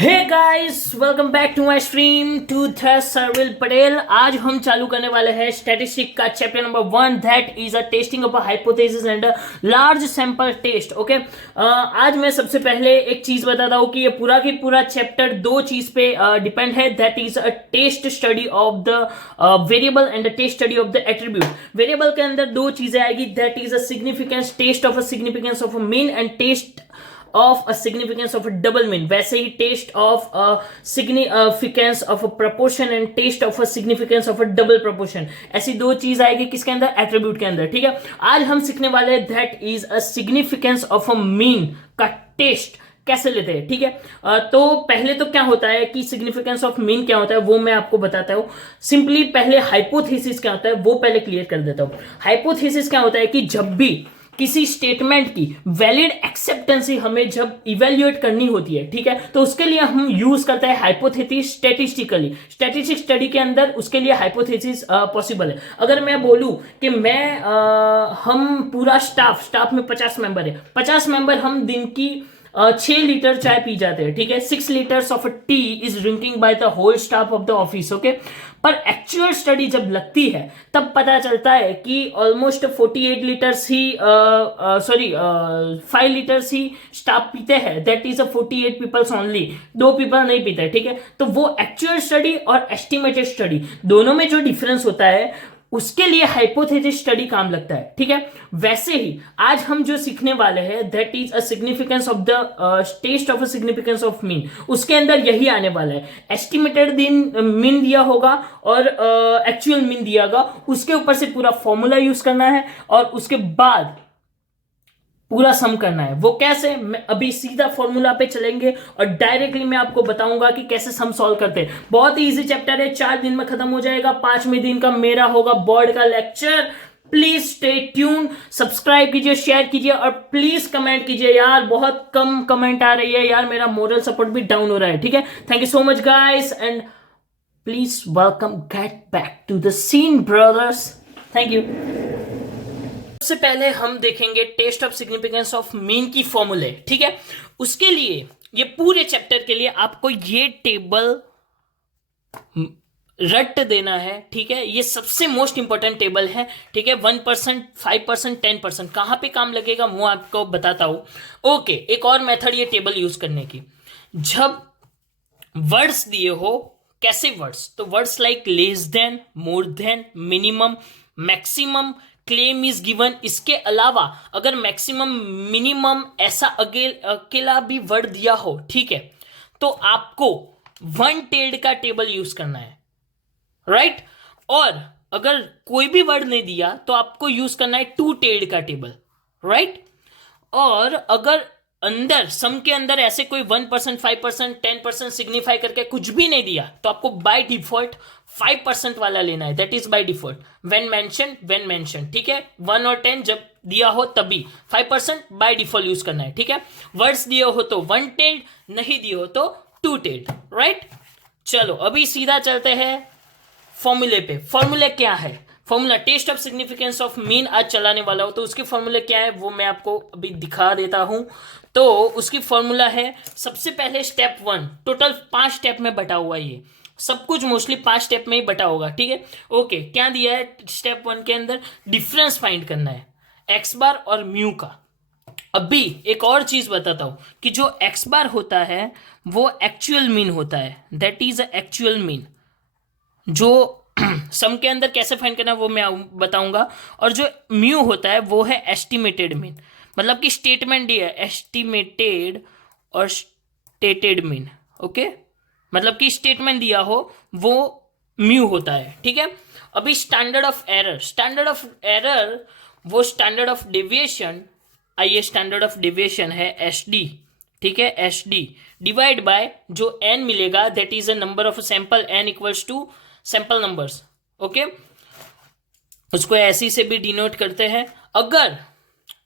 Hey guys, welcome back to my stream to the Sarvil Patel. आज हम चालू करने वाले हैं स्टैटिस्टिक का chapter number 1, that is a testing of a hypothesis and a large sample test. Okay, आज मैं सबसे पहले एक चीज बताता हूँ कि ये पूरा की पूरा चैप्टर दो चीज पे डिपेंड है, that is a test study of the variable and the test study of the attribute. Variable के अंदर दो चीजें आएगी, that is a significance, test of a significance of a mean and test of a significance of a double mean। वैसे ही test of significance of a proportion and test of a significance of a double proportion, ऐसी दो चीज आएगी किसके अंदर, attribute के अंदर। ठीक है, आज हम सीखने वाले हैं that is a significance of a mean का टेस्ट कैसे लेते हैं। ठीक है, तो पहले तो क्या होता है कि सिग्निफिकेंस ऑफ मीन क्या होता है वो मैं आपको बताता हूं। सिंपली पहले हाइपोथेसिस क्या होता है वो पहले क्लियर कर देता हूं। हाइपोथेसिस क्या होता है कि जब भी किसी स्टेटमेंट की वैलिड एक्सेप्टेंसी हमें जब इवेल्युएट करनी होती है, ठीक है, तो उसके लिए हम यूज करते हैं हाइपोथेसिस स्टैटिस्टिकली। स्टैटिस्टिक स्टडी के अंदर उसके लिए हाइपोथेसिस पॉसिबल है। अगर मैं बोलूं कि हम पूरा स्टाफ में 50 मेंबर है, 50 मेंबर हम दिन की 6 लीटर चाय पी जाते हैं। ठीक है, 6 litres of tea is drinking by the whole staff of the office. Okay, पर एक्चुअल स्टडी जब लगती है तब पता चलता है कि ऑलमोस्ट 48 लीटर्स ही 5 लीटर्स ही स्टाफ पीते हैं, that is a 48 peoples only, दो पीपल नहीं पीते। ठीक है, तो वो एक्चुअल स्टडी और एस्टिमेटेड स्टडी दोनों में जो डिफरेंस होता है उसके लिए हाइपोथेसिस स्टडी काम लगता है। ठीक है, वैसे ही आज हम जो सीखने वाले हैं that is a significance of the test of a significance of mean, उसके अंदर यही आने वाला है। एस्टिमेटेड मीन दिया होगा और एक्चुअल मीन दिया होगा, उसके ऊपर से पूरा फॉर्मूला यूज करना है और उसके बाद पूरा सम करना है। वो कैसे, मैं अभी सीधा फॉर्मूला पे चलेंगे और डायरेक्टली मैं आपको बताऊंगा कि कैसे सम सॉल्व करते हैं। बहुत ही इजी चैप्टर है, 4 दिन में खत्म हो जाएगा। 5वें दिन का मेरा होगा बोर्ड का lecture. Please stay tune, subscribe कीजिए, शेयर कीजिए और प्लीज कमेंट कीजिए। यार बहुत कम कमेंट आ रही है यार, मेरा मोरल सपोर्ट भी डाउन हो रहा है। ठीक है, thank you so much guys and please welcome, get back to the scene brothers. Thank you. सबसे पहले हम देखेंगे test of significance of mean की फॉर्मूले। ठीक है, उसके लिए ये पूरे चैप्टर के लिए आपको ये टेबल रट देना है। ठीक है, ये सबसे मोस्ट इंपॉर्टेंट टेबल है। ठीक है, 1%, 5%, 10% कहां पे काम लगेगा वो आपको बताता हूं। ओके, एक और मेथड ये टेबल यूज करने की, जब वर्ड्स दिए हो, कैसे वर्ड्स, तो words like less than, more than, minimum, maximum, claim is given. इसके अलावा अगर मैक्सिमम, मिनिमम ऐसा अकेला भी वर्ड दिया हो, ठीक है, तो आपको वन टेल्ड का टेबल यूज करना है, राइट। और अगर कोई भी वर्ड नहीं दिया तो आपको यूज करना है टू टेल्ड का टेबल, राइट। और अगर अंदर सम के अंदर ऐसे कोई 1%, 5%, 10% सिग्निफाई करके कुछ भी नहीं दिया तो आपको बाय डिफॉल्ट 5% वाला लेना है, that is by default when mention. ठीक है, 1 और 10 जब दिया हो तभी 5% बाय डिफॉल्ट यूज करना है। ठीक है, वर्ड्स दिए हो तो वन टेल्ड, नहीं दिए हो तो टू टेल्ड, राइट। चलो अभी सीधा चलते हैं फॉर्मूले पे। फॉर्मूला क्या है, formula test of significance of mean आज चलाने वाला हो, तो उसकी फॉर्मूला क्या है वो मैं आपको अभी दिखा देता हूं। तो उसकी फॉर्मूला है, सबसे पहले स्टेप 1, टोटल 5 स्टेप में बटा हुआ है, ये सब कुछ मोस्टली 5 स्टेप में ही बटा होगा। ठीक है, ओके, क्या दिया है स्टेप 1 के अंदर, डिफरेंस फाइंड करना है एक्स बार और म्यू का। अभी एक और चीज बताता हूं कि जो एक्स बार होता है वो एक्चुअल मीन होता है, दैट इज एक्चुअल मीन। जो सम के अंदर कैसे फाइंड करना है वो मैं बताऊंगा। और जो म्यू होता है वो है एस्टिमेटेड मीन, मतलब कि स्टेटमेंट दिया है एस्टिमेटेड और स्टेटेड मीन। ओके, मतलब कि स्टेटमेंट दिया हो वो म्यू होता है। ठीक है, अभी स्टैंडर्ड ऑफ एरर वो स्टैंडर्ड ऑफ डेविएशन, आइए स्टैंडर्ड ऑफ डेविएशन है एस डी। ठीक है, एस डी डिवाइड बाय जो एन मिलेगा, that is a number of sample, N equals to sample numbers. Okay, उसको ऐसी से भी डिनोट करते हैं। अगर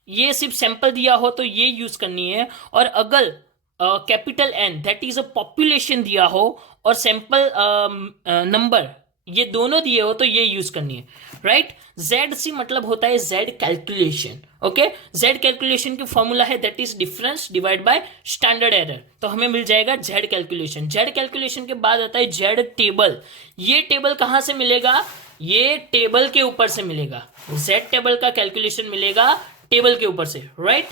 ये सिर्फ सैंपल दिया हो तो ये यूज करनी है, और अगर capital N that is a population दिया हो और सैंपल नंबर ये दोनों दिए हो तो ये यूज करनी है, राइट। जेड सी मतलब होता है Z calculation, okay. Z calculation की फॉर्मूला है that is difference divide by standard error, तो हमें मिल जाएगा जेड कैलकुलेशन। जेड कैलकुलेशन के बाद आता है जेड टेबल। ये टेबल कहां से मिलेगा, ये टेबल के ऊपर से मिलेगा, जेड टेबल का कैलकुलेशन मिलेगा टेबल के ऊपर से, राइट।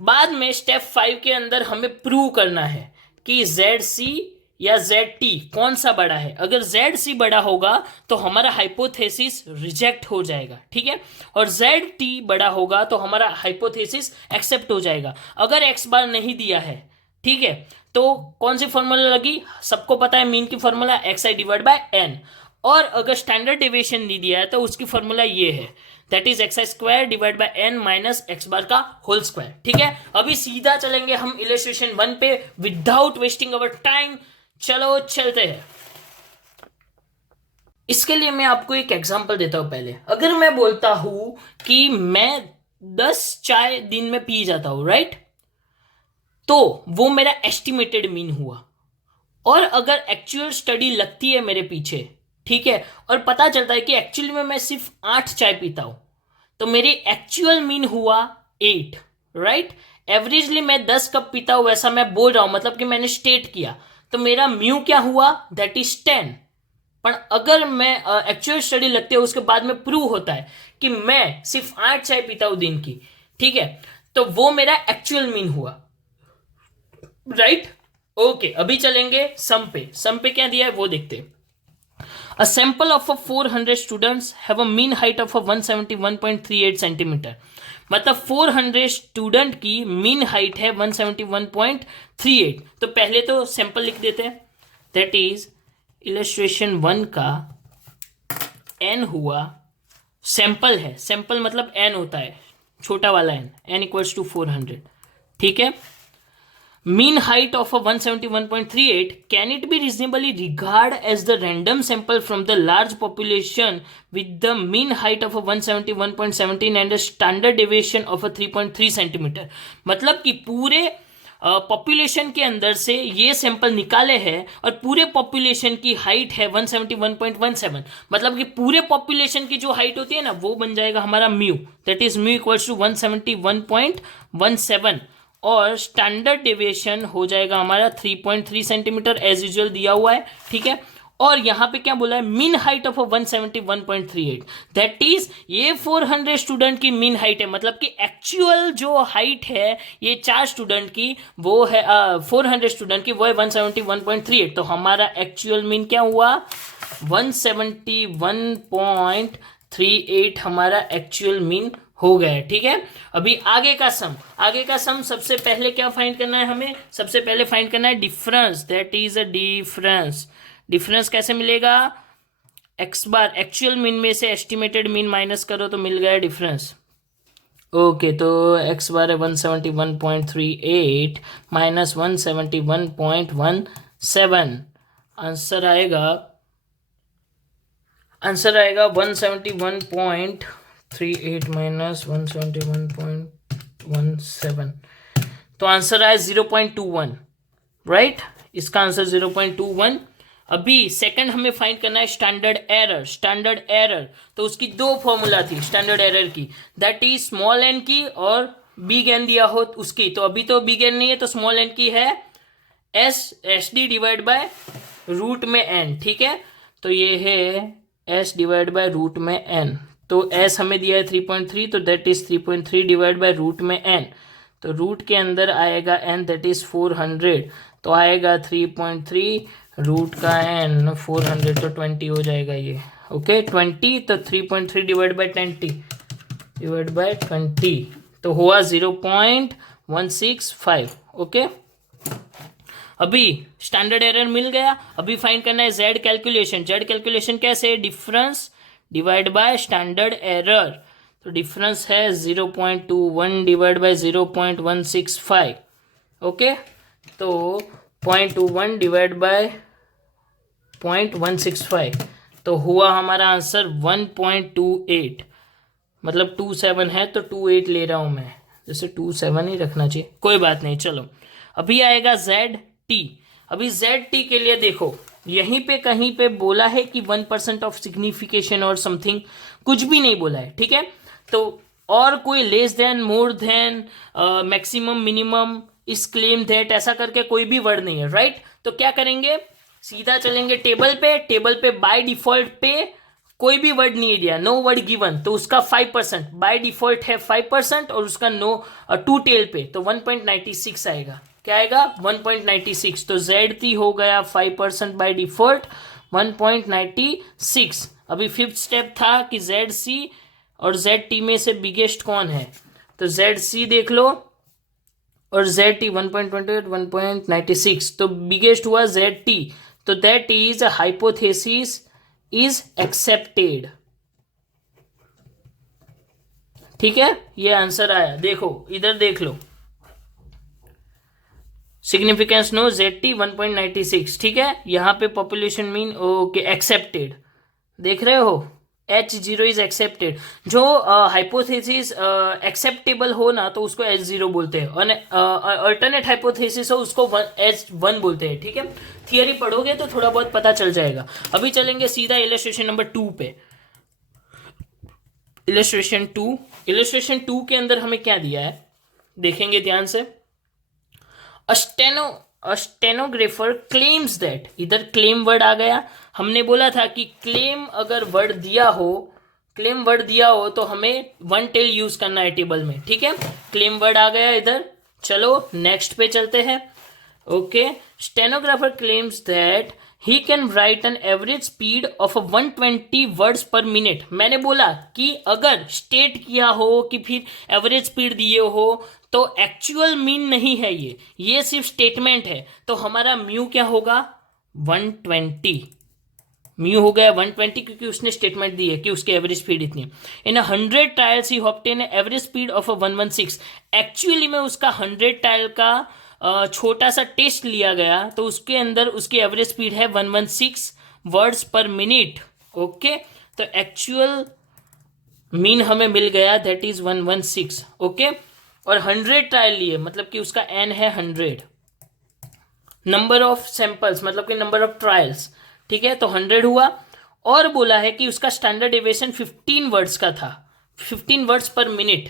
बाद में स्टेप 5 के अंदर हमें प्रूव करना है कि जेड सी या जेड टी कौन सा बड़ा है। अगर जेड सी बड़ा होगा तो हमारा हाइपोथेसिस रिजेक्ट हो जाएगा, ठीक है, और जेड टी बड़ा होगा तो हमारा हाइपोथेसिस एक्सेप्ट हो जाएगा। अगर एक्स बार नहीं दिया है, ठीक है, तो कौन सी फॉर्मूला लगी, सबको पता है मीन की formula x I divide by N. और अगर स्टैंडर्ड डेविएशन नहीं दिया है तो उसकी फॉर्मूला ये है that is X I square divide by N minus X bar का होल स्क्वायर, ठीक है। अभी सीधा चलेंगे हम इलस्ट्रेशन 1 पे विदाउट वेस्टिंग अवर टाइम। चलो चलते हैं। इसके लिए मैं आपको एक एग्जांपल देता हूं। पहले अगर मैं बोलता हूं कि मैं 10 चाय दिन में पी जाता हूं, राइट, तो वो मेरा एस्टिमेटेड मीन हुआ। और अगर एक्चुअल स्टडी लगती है मेरे पीछे, ठीक है, और पता चलता है कि एक्चुअली में मैं सिर्फ 8 चाय पीता हूं, तो मेरी एक्चुअल मीन हुआ 8, राइट। एवरेजली मैं 10 कप पीता हूं वैसा मैं बोल रहा हूं, मतलब कि मैंने स्टेट किया, तो मेरा म्यू क्या हुआ दैट इज 10। पर अगर मैं एक्चुअल स्टडी लगती है उसके बाद में प्रूव होता है कि मैं सिर्फ 8 चाय पीता हूं दिन की, ठीक है, तो वो मेरा एक्चुअल मीन हुआ, राइट। ओके, अभी चलेंगे सम पे। सम पे क्या दिया है वो देखते हैं। A sample of a 400 students have a mean height of a 171.38 centimetre. मतलब 400 स्टूडेंट की मीन हाइट है 171.38। तो पहले तो सैंपल लिख देते हैं, दैट इज इलस्ट्रेशन 1 का n हुआ, सैंपल है, सैंपल मतलब n होता है, छोटा वाला n इक्वल्स टू 400, ठीक है। Mean height of a 171.38 can it be reasonably regarded as the random sample from the large population with the mean height of a 171.17 and a standard deviation of a 3.3 centimetre. मतलब कि पूरे population के अंदर से ये sample निकाले हैं और पूरे पॉपुलेशन की हाइट है 171.17। मतलब कि पूरे पॉपुलेशन की जो हाइट होती है ना वो बन जाएगा हमारा mu, that is mu equals to 171.17 और स्टैंडर्ड डेविएशन हो जाएगा हमारा 3.3 सेंटीमीटर एज यूजुअल दिया हुआ है, ठीक है। और यहाँ पे क्या बोला है, mean height of 171.38, that is ये 400 स्टूडेंट की मीन हाइट है। मतलब कि एक्चुअल जो हाइट है ये 4 स्टूडेंट की वो है 400 स्टूडेंट की वो है 171.38। तो हमारा एक्चुअल मीन क्या हुआ 171.38 हमारा एक्चुअल मीन हो गया, ठीक है। अभी आगे का सम, आगे का सम सबसे पहले क्या फाइंड करना है हमें, सबसे पहले फाइंड करना है difference, that is a difference. Difference कैसे मिलेगा, एक्स बार एक्चुअल मीन में से एस्टिमेटेड मीन माइनस करो तो मिल गया डिफरेंस। ओके, तो एक्स बार है 171.38 माइनस 171.17, आंसर आएगा 171.38 माइनस 171.17, तो आंसर आया 0.21, राइट। इसका आंसर 0.21। अभी सेकंड हमें फाइंड करना है स्टैंडर्ड एरर। स्टैंडर्ड एरर तो उसकी दो फॉर्मूला थी स्टैंडर्ड एरर की, दैट इज स्मॉल एन की और बिग एन दिया हो उसकी। तो अभी तो बिग एन नहीं है तो स्मॉल एन की है S D divide by root में एन, ठीक है। तो ये है एस डिवाइड बाय रूट में एन, तो एस हमें दिया है 3.3, तो that is 3.3 divide by root में एन, तो रूट के अंदर आएगा एन दैट इज 400, तो आएगा 3.3 रूट का एन 400, तो 20 हो जाएगा ये, ओके 20। तो 3.3 डिवाइड बाय 20 डिवाइड बाय 20 तो हुआ 0.165, ओके। अभी स्टैंडर्ड एरर मिल गया। अभी फाइंड करना है जेड कैलकुलेशन। जेड कैलकुलेशन कैसे, difference divide by standard error, तो डिफरेंस है 0.21 डिवाइड बाय 0.165, ओके। तो 0.21 डिवाइड बाय 0.165 तो हुआ हमारा आंसर 1.28, मतलब 27 है तो 28 ले रहा हूं मैं, जैसे 27 ही रखना चाहिए, कोई बात नहीं। चलो अभी आएगा जेड टी। अभी जेड टी के लिए देखो यहीं पे कहीं पे बोला है कि 1% ऑफ सिग्निफिकेशन और समथिंग, कुछ भी नहीं बोला है, ठीक है। तो और कोई less than, more than, maximum, minimum, इस, क्लेम, दैट, ऐसा करके कोई भी वर्ड नहीं है, राइट। तो क्या करेंगे, सीधा चलेंगे टेबल पे। टेबल पे बाय डिफॉल्ट पे कोई भी वर्ड नहीं दिया, नो वर्ड गिवन, तो उसका 5% बाय डिफॉल्ट है 5%, और उसका नो टू टेल पे तो 1.96 आएगा। क्या आएगा, 1.96। तो ZT हो गया 5% बाय डिफॉल्ट 1.96। अभी फिफ्थ स्टेप था कि ZC और ZT में से बिगेस्ट कौन है, तो ZC देख लो और ZT 1.28 1.96, तो बिगेस्ट हुआ ZT। तो that is hypothesis is accepted, ठीक है। ये आंसर आया, देखो इधर देख लो, सिग्निफिकेंस नो ZT 1.96, ठीक है। यहां पे पॉपुलेशन मीन ओके एक्सेप्टेड, देख रहे हो, H0 इज एक्सेप्टेड। जो हाइपोथेसिस एक्सेप्टेबल हो ना तो उसको H0 बोलते हैं, और अल्टरनेट हाइपोथेसिस हो उसको H1 बोलते हैं, ठीक है। थियरी पढ़ोगे तो थोड़ा बहुत पता चल जाएगा। अभी चलेंगे सीधा इलस्ट्रेशन नंबर 2 पे। इलस्ट्रेशन 2 के अंदर हमें क्या दिया है, देखेंगे ध्यान से। अ स्टेनोग्राफर क्लेम्स दैट, इधर क्लेम वर्ड आ गया। हमने बोला था कि क्लेम अगर वर्ड दिया हो तो हमें वन टेल यूज करना है टेबल में, ठीक है। क्लेम वर्ड आ गया इधर। चलो नेक्स्ट पे चलते हैं। Okay, stenographer claims that he can write an average speed of 120 words पर मिनट। मैंने बोला कि अगर स्टेट किया हो कि फिर एवरेज स्पीड दिए हो तो एक्चुअल मीन नहीं है, ये सिर्फ स्टेटमेंट है। तो हमारा म्यू क्या होगा, 120। म्यू हो गया 120 क्योंकि उसने स्टेटमेंट दी है कि उसकी एवरेज स्पीड इतनी। इन 100 trials he obtain average speed of 116। Actually में उसका 100 ट्रायल का छोटा सा टेस्ट लिया गया तो उसके अंदर उसकी एवरेज स्पीड है 116 वर्ड्स पर मिनट। ओके, तो एक्चुअल मीन हमें मिल गया, दैट इज 116। ओके, और 100 ट्रायल लिए मतलब कि उसका n है 100, नंबर ऑफ सैंपल्स मतलब कि नंबर ऑफ ट्रायल्स, ठीक है। तो 100 हुआ, और बोला है कि उसका स्टैंडर्ड डेविएशन 15 वर्ड्स का था, 15 वर्ड्स पर मिनट,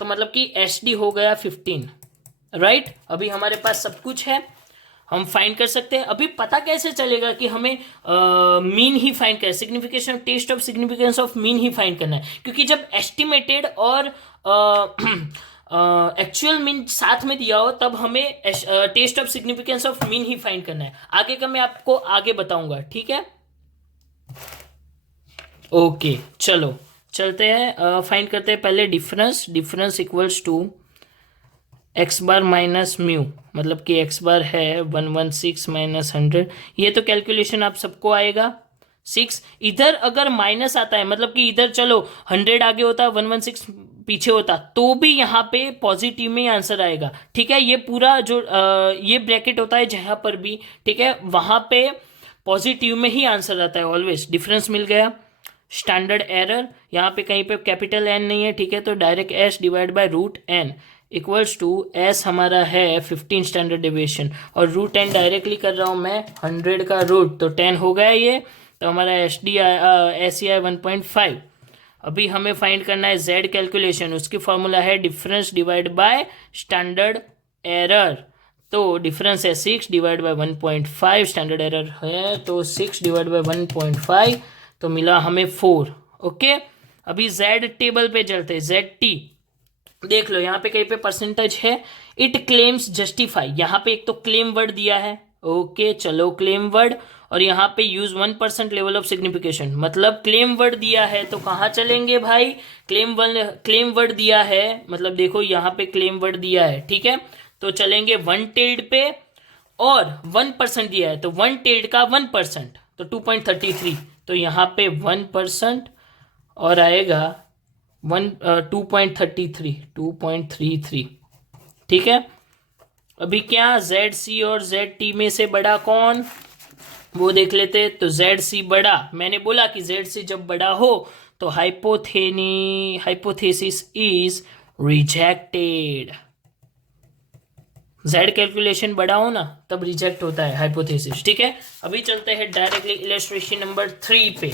तो मतलब कि SD हो गया 15, राइट। अभी हमारे पास सब कुछ है, हम फाइंड कर सकते हैं। अभी पता कैसे चलेगा कि हमें मीन ही फाइंड करना है, signification, test of significance of mean ही फाइंड करना है, क्योंकि जब एस्टिमेटेड और एक्चुअल मीन साथ में दिया हो तब हमें test of significance of mean ही फाइंड करना है। आगे का मैं आपको आगे बताऊंगा, ठीक है। ओके, चलो चलते हैं, फाइंड करते हैं पहले difference equals to X bar minus mu, मतलब कि एक्स बार है 116 माइनस 100। ये तो कैलकुलेशन आप सबको आएगा 6। इधर अगर माइनस आता है मतलब कि इधर चलो 100 आगे होता 116 पीछे होता तो भी यहाँ पे पॉजिटिव में ही आंसर आएगा, ठीक है। ये पूरा जो ये ब्रैकेट होता है जहाँ पर भी, ठीक है, वहाँ पे पॉजिटिव में ही आंसर आता है ऑलवेज। डिफरेंस मिल गया। स्टैंडर्ड एरर, यहाँ पे कहीं पे कैपिटल N नहीं है, ठीक है, तो direct S divide by root N equals to S हमारा है 15 स्टैंडर्ड डेविएशन, और रूट N डायरेक्टली कर रहा हूँ मैं 100 का रूट, तो 10 हो गया ये। तो हमारा SEI 1.5। अभी हमें फाइंड करना है Z कैलकुलेशन, उसकी फॉर्मूला है difference divide by standard error. तो डिफरेंस है 6 डिवाइड बाय 1.5, स्टैंडर्ड एरर है तो 6 डिवाइड बाय 1.5, तो मिला हमें 4। ओके, अभी Z टेबल पे चलते हैं। ZT देख लो, यहाँ पे कहीं पे परसेंटेज है, इट क्लेम्स जस्टिफाई, यहाँ पे एक तो क्लेम वर्ड दिया है। ओके, चलो क्लेम वर्ड, और यहाँ पे यूज 1% लेवल ऑफ सिग्निफिकेशन, मतलब क्लेम वर्ड दिया है तो कहाँ चलेंगे भाई, क्लेम वर्ड दिया है मतलब देखो यहाँ पे क्लेम वर्ड दिया है, ठीक है, तो चलेंगे वन टेल्ड पे, और 1% दिया है तो वन टेल्ड का 1% तो 2.33, तो यहाँ पे 1% और आएगा 2.33, ठीक है। अभी क्या ZC और ZT में से बड़ा कौन, वो देख लेते। तो ZC बड़ा, मैंने बोला कि ZC जब बड़ा हो तो hypothesis is rejected, Z calculation बड़ा हो ना तब रिजेक्ट होता है हाइपोथेसिस, ठीक है। अभी चलते हैं डायरेक्टली इलस्ट्रेशन नंबर 3 पे।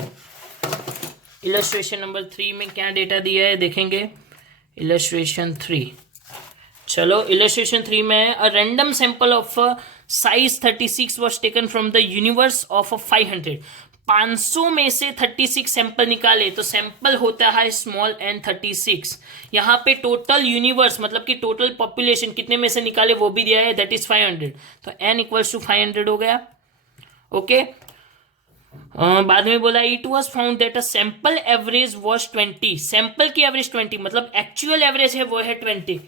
इलस्ट्रेशन नंबर 3 में क्या डेटा दिया है देखेंगे। इलस्ट्रेशन 3, चलो इलस्ट्रेशन 3 में a random sample of size 36 was taken from the universe of 500। 500 में से 36 सैंपल निकाले तो सैंपल होता है स्मॉल एन 36। यहाँ पे टोटल यूनिवर्स मतलब कि टोटल पॉपुलेशन कितने में से निकाले वो भी दिया है, दैट इज 500। तो एन इक्वल्स टू 500 हो गया, ओके। बाद में बोला it was found that a sample average was 20। Sample की एवरेज 20 मतलब एक्चुअल एवरेज है वो है 20।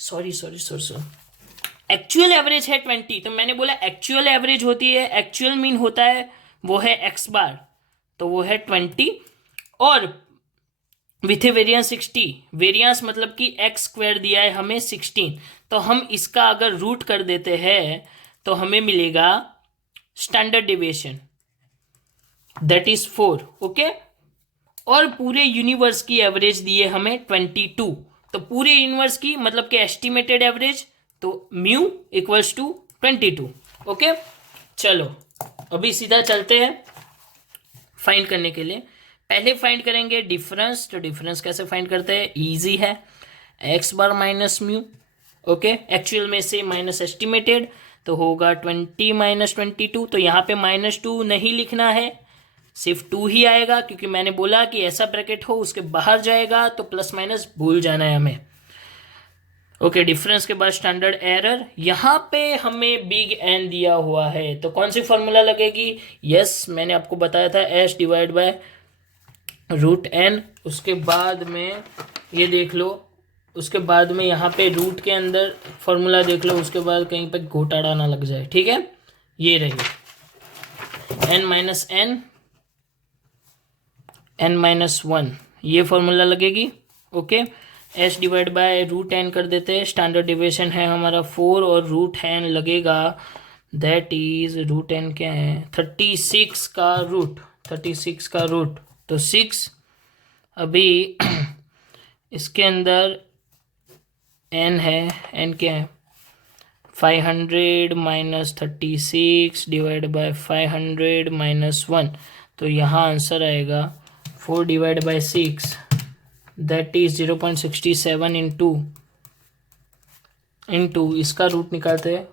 Sorry sorry sorry sorry, actual average है 20। तो मैंने बोला एक्चुअल एवरेज होती है, एक्चुअल मीन होता है वो है एक्स बार, तो वो है 20 और विथ ए वेरियंस 60। वेरियंस मतलब कि एक्स स्क्वायर दिया है हमें 16। तो हम इसका अगर रूट कर देते हैं तो हमें मिलेगा standard deviation that is 4, okay. और पूरे यूनिवर्स की एवरेज दी है हमें 22। तो पूरे यूनिवर्स की मतलब कि एस्टिमेटेड एवरेज तो म्यू इक्वल्स टू 22, ओके। चलो अभी सीधा चलते हैं फाइंड करने के लिए। पहले फाइंड करेंगे डिफरेंस। तो डिफरेंस कैसे फाइंड करते हैं, इजी है, x bar minus mu, okay. Actual में से माइनस एस्टिमेटेड तो होगा 20 माइनस 22। तो यहाँ पे -2 नहीं लिखना है, सिर्फ 2 ही आएगा क्योंकि मैंने बोला कि ऐसा ब्रैकेट हो उसके बाहर जाएगा तो प्लस माइनस भूल जाना है हमें, ओके। डिफरेंस के बाद स्टैंडर्ड एरर, यहाँ पे हमें बिग एन दिया हुआ है तो कौन सी फॉर्मूला लगेगी, यस मैंने आपको बताया था S divide by root N. उसके बाद में ये देख लो, उसके बाद में यहाँ पे रूट के अंदर फॉर्मूला देख लो, उसके बाद कहीं पे घोटाला ना लग जाए, ठीक है। ये रही एन माइनस एन माइनस 1 ये फॉर्मूला लगेगी, okay. S divide by root N कर देते हैं, स्टैंडर्ड डिविएशन है हमारा 4 और रूट एन लगेगा दैट इज रूट एन क्या है 36 का रूट, 36 का रूट तो 6। अभी इसके अंदर एन है, एन क्या है 500 माइनस 36 डिवाइड बाय 500 माइनस 1। तो यहाँ आंसर आएगा 4 divide by 6 that is 0.67 into इसका रूट निकालते हैं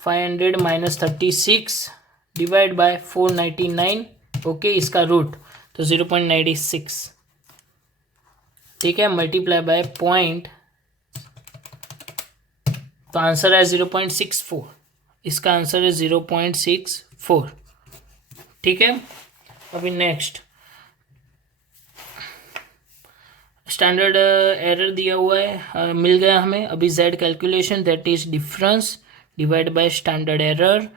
500 माइनस 36 डिवाइड बाय 499, ओके। इसका रूट तो 0.96, ठीक है, मल्टीप्लाई बाय पॉइंट तो आंसर है 0.64। इसका आंसर है 0.64, ठीक है। अभी नेक्स्ट स्टैंडर्ड एरर दिया हुआ है, मिल गया हमें। अभी Z calculation that is difference divide by standard error,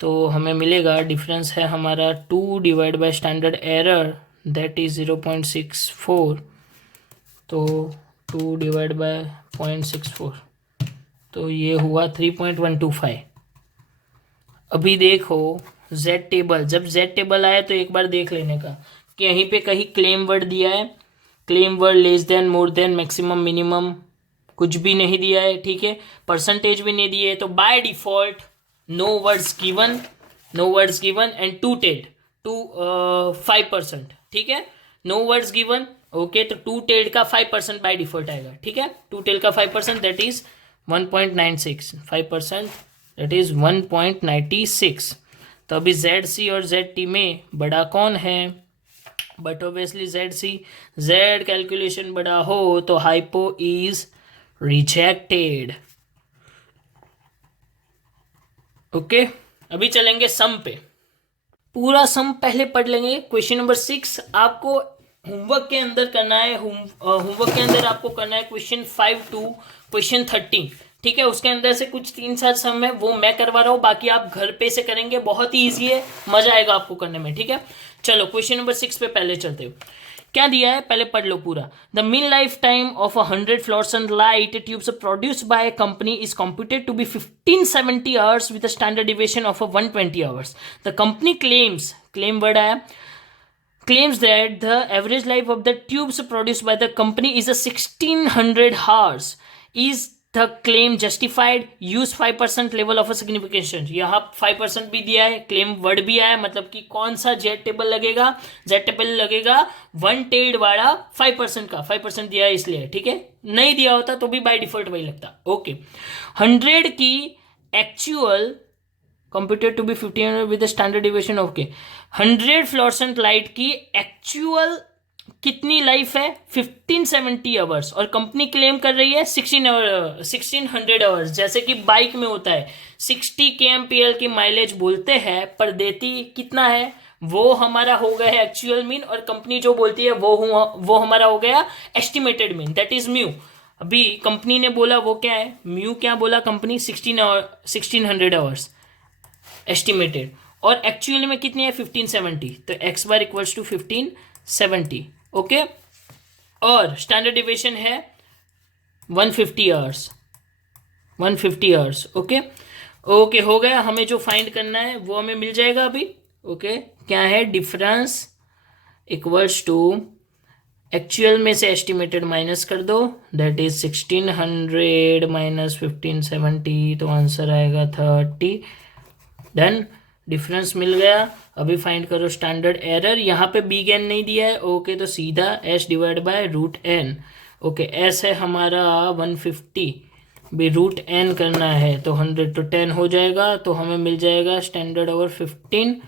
तो हमें मिलेगा डिफरेंस है हमारा 2 divide by standard error that is 0.64। तो 2 डिवाइड बाय 0.64 तो ये हुआ 3.125। अभी देखो जेड टेबल, जब जेड टेबल आया तो एक बार देख लेने का कि यहीं पे कहीं क्लेम वर्ड दिया है, claim word less than more than maximum minimum कुछ भी नहीं दिया है, ठीक है। परसेंटेज भी नहीं दिए, तो by default no words given, no words given and two टेड टू 5%, ठीक है। No words given, okay. तो टू टेड का 5% बाय डिफॉल्ट आएगा, ठीक है। टू टेड का 5% दैट इज 1.96, 5% दैट इज 1.96। तो अभी जेड सी और जेड टी में बड़ा कौन है, but obviously Z C. Z calculation बड़ा हो तो हाइपो इज रिजेक्टेड, ओके। अभी चलेंगे सम पे, पूरा सम पहले पढ़ लेंगे। क्वेश्चन नंबर 6 आपको होमवर्क के अंदर करना है, होमवर्क के अंदर आपको करना है क्वेश्चन 5 टू क्वेश्चन 13, ठीक है। उसके अंदर से कुछ 3-4 सम है वो मैं करवा रहा हूँ, बाकी आप घर पे से करेंगे, बहुत ही ईजी है, मजा आएगा आपको करने में, ठीक है। चलो क्वेश्चन नंबर 6 पे पहले चलते हो, क्या दिया है पहले पढ़ लो पूरा। The mean life time of 100 fluorescent light tubes produced by a company is computed to be 1570 hours with a standard deviation of 120 hours. The company claims, claim word आया, claims that the average life of the tubes produced by the company is a 1600 hours. Is the claim justified, use 5% level of signification, यहाँ 5% भी दिया है, claim word भी आया, मतलब कि कौन सा जेड टेबल लगेगा, जेड टेबल लगेगा वन टेल्ड वाला 5% का, 5% दिया है इसलिए, ठीक है, नहीं दिया होता तो भी बाय डिफॉल्ट वही लगता। ओके, 100 की actual computed to be 1500 with standard deviation, okay, 100 fluorescent light की एक्चुअल कितनी लाइफ है, 1570 आवर्स, और कंपनी क्लेम कर रही है 1600 आवर्स। जैसे कि बाइक में होता है 60 kmpl की माइलेज बोलते हैं, पर देती कितना है, वो हमारा हो गया है एक्चुअल मीन, और कंपनी जो बोलती है वो हमारा हो गया estimated mean, that is mu. अभी कंपनी ने बोला वो क्या है, म्यू क्या बोला कंपनी, 1600 आवर्स एस्टिमेटेड, और एक्चुअली में कितनी है 1570, तो x bar equals to 1570, okay, और स्टैंडर्ड डिविएशन है 150 आवर्स, 150 आवर्स, ओके ओके, हो गया। हमें जो फाइंड करना है वो हमें मिल जाएगा अभी, ओके, क्या है, डिफरेंस इक्वल्स टू एक्चुअल में से एस्टिमेटेड माइनस कर दो, दैट इज 1600 माइनस 1570, तो आंसर आएगा 30, डन, डिफरेंस मिल गया। अभी फाइंड करो स्टैंडर्ड एरर, यहाँ पे बिग एन नहीं दिया है, ओके, तो सीधा S divide by root n, okay, S है हमारा 150, भी रूट एन करना है, तो 100 तो 10 हो जाएगा, तो हमें मिल जाएगा standard over 15,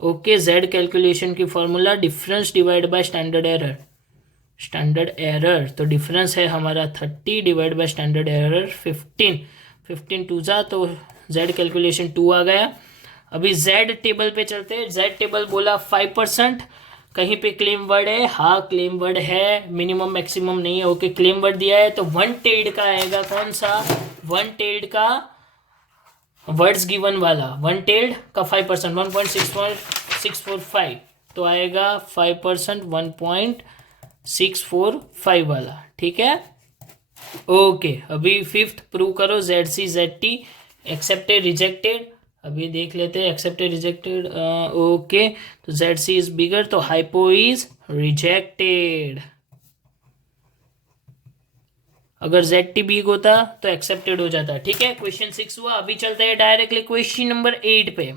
okay. Z calculation की formula difference divide by standard error, standard error, तो डिफरेंस है हमारा 30 डिवाइड बाय स्टैंडर्ड एरर 15, 15 टू जा, तो जेड कैलकुलेशन 2 आ गया। अभी जेड टेबल पे चलते हैं। जेड टेबल बोला 5%, कहीं पे क्लेम वर्ड है, हाँ क्लेम वर्ड है, मिनिमम मैक्सिमम नहीं है, ओके, क्लेम वर्ड दिया है, तो वन टेल्ड का आएगा कौन सा, वन टेल्ड का वर्ड्स गिवन वाला, वन टेल्ड का 5%, 1.645, तो आएगा 5%, 1.645 वाला, ठीक है, ओके। अभी फिफ्थ प्रूव करो, Z C Z T accepted rejected, अभी देख लेते हैं एक्सेप्टेड रिजेक्टेड, ओके, तो जेड सी इज बिगर, तो हाइपो इज रिजेक्टेड। अगर जेड टी बिग होता तो एक्सेप्टेड हो जाता, ठीक है। क्वेश्चन 6 हुआ। अभी चलते हैं डायरेक्टली क्वेश्चन नंबर 8 पे।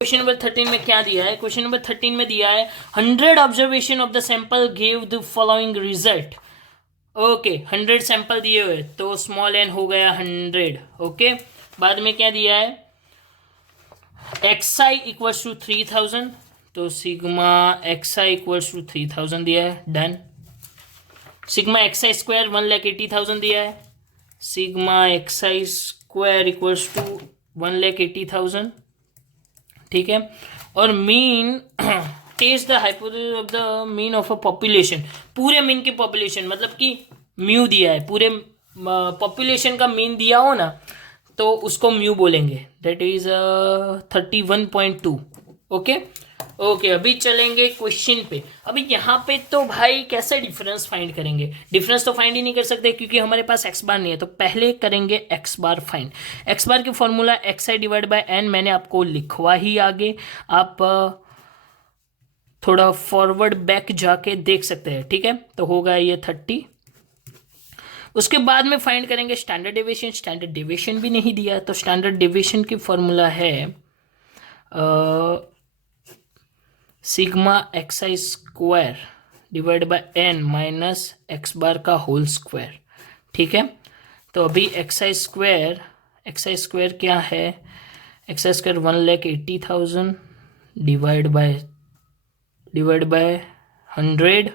क्वेश्चन नंबर 13 में क्या दिया है, क्वेश्चन नंबर 13 में दिया है 100 observation of the sample give the following result, okay, 100 sample दिए हुए, तो स्मॉल एन हो गया 100, ओके। बाद में क्या दिया है, एक्स आई इक्वल्स टू 3000, तो sigma x i equals to 3000 दिया है, डन। सिग्मा एक्स आई स्क्वायर 1,80,000 दिया है, sigma x I square equals to 1,80,000, ठीक है। और mean test the hypothesis of the mean of a population, पूरे मीन की पॉपुलेशन, मतलब कि म्यू दिया है, पूरे पॉपुलेशन का मीन दिया हो ना, तो उसको म्यू बोलेंगे, दैट इज 31.2, ओके ओके। अभी चलेंगे क्वेश्चन पे। अभी यहाँ पे तो भाई कैसे डिफरेंस फाइंड करेंगे, डिफरेंस तो फाइंड ही नहीं कर सकते क्योंकि हमारे पास एक्स बार नहीं है, तो पहले करेंगे x bar find. X bar की formula x I divide by n, मैंने आपको लिखवा ही आगे, आप थोड़ा फॉरवर्ड बैक जाके देख सकते हैं, ठीक है। तो होगा ये 30, उसके बाद में फाइंड करेंगे स्टैंडर्ड डेविएशन, स्टैंडर्ड डेविएशन भी नहीं दिया, तो स्टैंडर्ड डेविएशन की फॉर्मूला है sigma x I square divide by N minus X bar का होल स्क्वायर, ठीक है। तो अभी एक्स आई स्क्वायर क्या है, x I square 1,80,000 divide by 100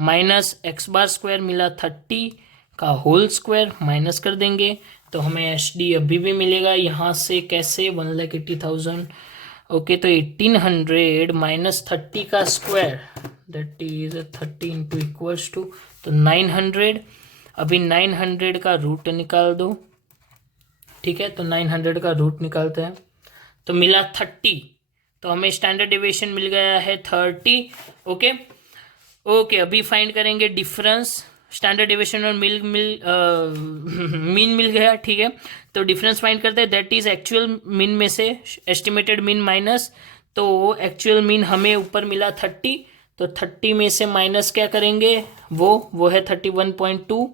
minus X bar square मिला 30 का होल स्क्वायर, माइनस कर देंगे तो हमें एच डी अभी भी मिलेगा यहाँ से, कैसे 1,80,000, ओके। तो 1800 माइनस 30 का square, that is 30 into equals to, तो 900। अभी 900 का रूट निकाल दो, ठीक है, तो 900 का रूट निकालते हैं, तो मिला 30, तो हमें स्टैंडर्ड डेविएशन मिल गया है 30, ओके ओके। अभी फाइंड करेंगे डिफरेंस, स्टैंडर्ड डेविएशन और मीन मिल गया, ठीक है। तो डिफरेंस फाइंड करते हैं, दैट इज एक्चुअल मीन में से एस्टिमेटेड मीन माइनस, तो एक्चुअल मीन हमें ऊपर मिला 30, तो 30 में से माइनस क्या करेंगे वो है 31.2,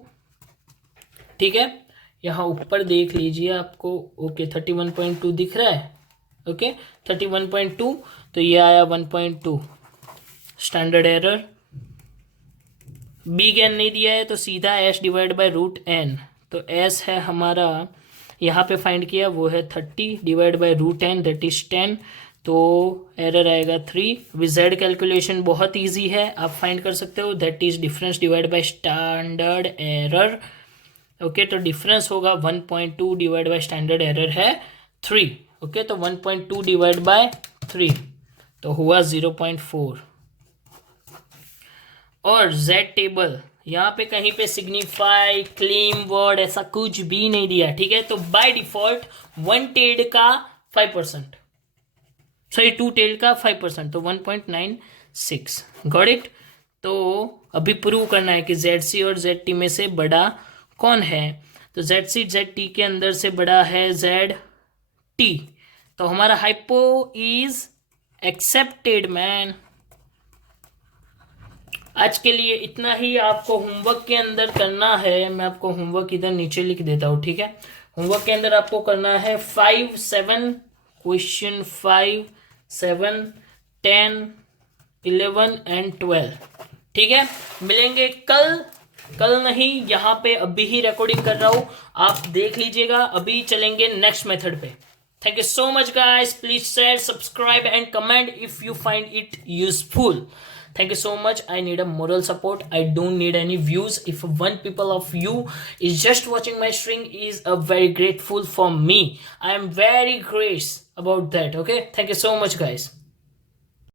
ठीक है। यहाँ ऊपर देख लीजिए आपको, ओके 31.2 दिख रहा है, ओके 31.2, तो ये आया 1.2 स्टैंडर्ड एरर। बिग एन नहीं दिया है तो सीधा S divide by root n, तो एस है हमारा यहाँ पे फाइंड किया, वो है 30 divide by root n that is 10, तो एरर आएगा 3। विजेड कैलकुलेशन बहुत इजी है, आप फाइंड कर सकते हो, that is difference divide by standard error, okay. तो डिफरेंस होगा 1.2 डिवाइड बाय स्टैंडर्ड एरर है 3, ओके। तो 1.2 डिवाइड बाय 3 तो हुआ 0.4। और z टेबल यहाँ पे कहीं पे सिग्निफाई क्लेम वर्ड ऐसा कुछ भी नहीं दिया, ठीक है। तो बाय डिफॉल्ट वन टेल्ड का 5%, सॉरी टू टेल्ड का 5%, तो 1.96, गॉट इट। तो अभी प्रूव करना है कि ZC और ZT में से बड़ा कौन है, तो ZC ZT के अंदर से बड़ा है ZT, तो हमारा हाइपो इज एक्सेप्टेड मैन। आज के लिए इतना ही आपको होमवर्क के अंदर करना है, मैं आपको होमवर्क इधर नीचे लिख देता हूँ, ठीक है। होमवर्क के अंदर आपको करना है 5, 7 क्वेश्चन, 5, 7, 10, 11 एंड 12, ठीक है। मिलेंगे कल नहीं, यहाँ पे अभी ही रिकॉर्डिंग कर रहा हूँ, आप देख लीजिएगा। अभी चलेंगे नेक्स्ट मेथड पे। Thank you so much guys, please share, subscribe and comment if you find it useful. Thank you so much. I need a moral support, I don't need any views. If one people of you is just watching my stream is a very grateful for me, I am very gracious about that, okay. Thank you so much guys.